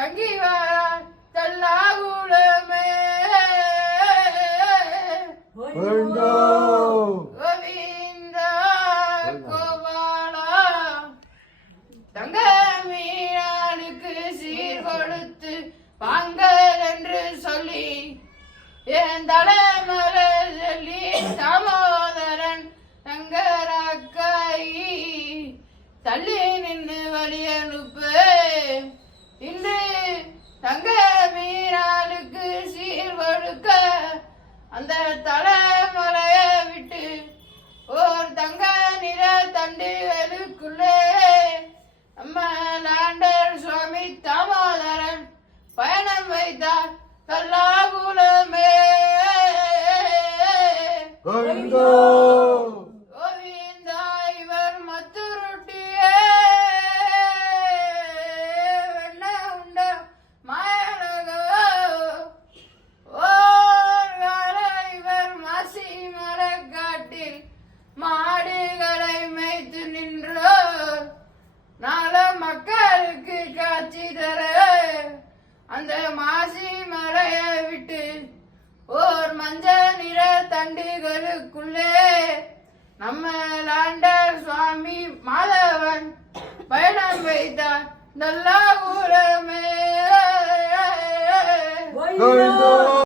தங்கி வரான் தல்லாகுலமே கோவிந்தா கோபாலா தங்க மீனானுக்கு சீர் கொடுத்து பாங்கல் என்று சொல்லி என் தலைமலை சொல்லி தாமோதரன் தங்கராக்காயி தள்ளி நின்று வழி அனுப்பு இன்று தங்க மீனாளுக்கு சீர் கொடுக்க அந்த தலைமலையை விட்டு ஓர் தங்க நிற தண்டுகளுக்குள்ளே நம்ம லாண்டர் சுவாமி தாமோதரன் பயணம் வைத்தார் தல்லாகுலமே கோவிந்தா இவர் மத்துருட்டியே வெண்ண உண்ட மாயனகோ ஓர் இவர் மாசி மரக்காட்டில் மாடுகளை மேய்த்து நின்றோர் நாள மக்களுக்கு காட்சி தர அந்த மாசி மலையை விட்டு ஓர் மஞ்சள் நிற தண்டுகளுக்குள்ளே நம்ம லாண்டர் சுவாமி மாதவன் பயணம் வைத்தார் நல்லா ஊரமே